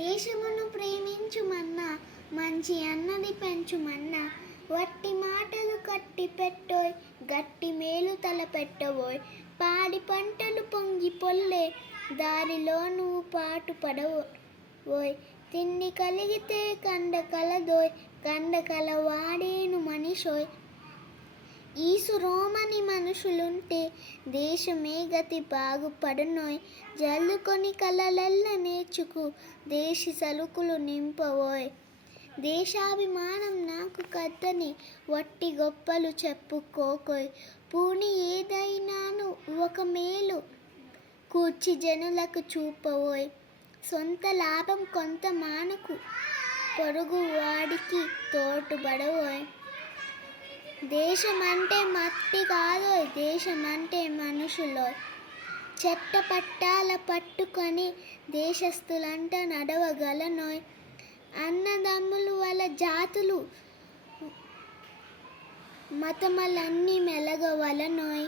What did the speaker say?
దేశమును ప్రేమించుమన్నా మంచి అన్నది పెంచుమన్నా వట్టి మాటలు కట్టి పెట్టోయ్ గట్టి మేలు తలపెట్టవోయ్ పాడి పంటలు పొంగి పొల్లే దారిలో నువ్వు పాటు పడవోయ్ తిండి కలిగితే కండ కలదోయ్ కండ కలవాడేను మనిషోయ్ ఈసురోమని మనుషులుంటే దేశమే గతి బాగుపడునోయ్ జల్లుకొని కలలెల్ల నేర్చుకు దేశి సలుకులు నింపవోయ్ దేశాభిమానం నాకు కద్దని వట్టి గొప్పలు చెప్పుకోకోయ్ పూని ఏదైనాను ఒక మేలు కూర్చి జనులకు చూపవోయ్ సొంత లాభం కొంత మానకు పొరుగు వాడికి తోటుబడవోయ్ దేశమంటే మట్టి కాదోయ్ దేశమంటే మనుషులోయ్ చెట్ట పట్టాల పట్టుకొని దేశస్థులంట నడవగలనోయ్ అన్నదమ్ములు వాళ్ళ జాతులు మతములన్నీ మెలగవలనోయ్